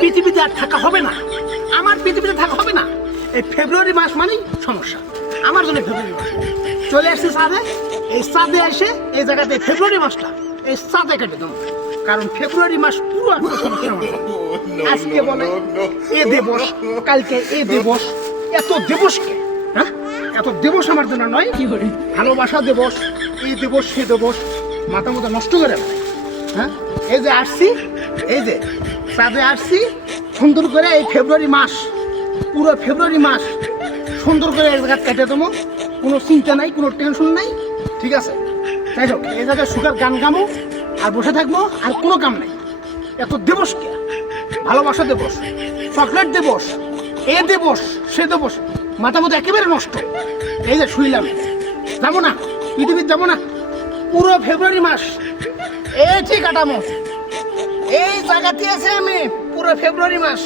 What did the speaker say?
পৃথিবীতে আর থাকা হবে না, আমার পৃথিবীতে থাকা হবে না। এই ফেব্রুয়ারি মাস মানেই সমস্যা আমার জন্য। ফেব্রুয়ারি মাস চলে আসছে চাঁদে, এই চাঁদে এসে এই জায়গাতে ফেব্রুয়ারি মাসটা এই চাঁদে কেটে দেবো, কারণ ফেব্রুয়ারি মাস পুরো একটা সমস্যা। আজকে বলে এ দিবস, কালকে এ দিবস, এত দিবসকে, হ্যাঁ এত দিবস আমার জন্য নয়। ভালোবাসা দিবস, এই দিবস সে দিবস, মাথা মতো নষ্ট করে ফেলে। হ্যাঁ এই যে আসছি, এই যে চাঁদে আসছি সুন্দর করে, এই ফেব্রুয়ারি মাস পুরো ফেব্রুয়ারি মাস সুন্দর করে এই জায়গা কেটে দেবো, কোনো চিন্তা নাই, কোনো টেনশন নাই, ঠিক আছে? যাই হোক, এই জায়গায় সুখের গান গামো আর বসে থাকবো, আর কোনো কাম নাই। এত দিবস কে? ভালোবাসা দিবস, চকলেট দিবস, এ দিবস সে দিবস, মাথা মতো একেবারে নষ্ট। এই যে শুইলাম, যাবো না পৃথিবীর, যাবো না। পুরো ফেব্রুয়ারি মাস এই ঠিক কাটামো, এই জায়গাতে আছে আমি পুরো ফেব্রুয়ারি মাস।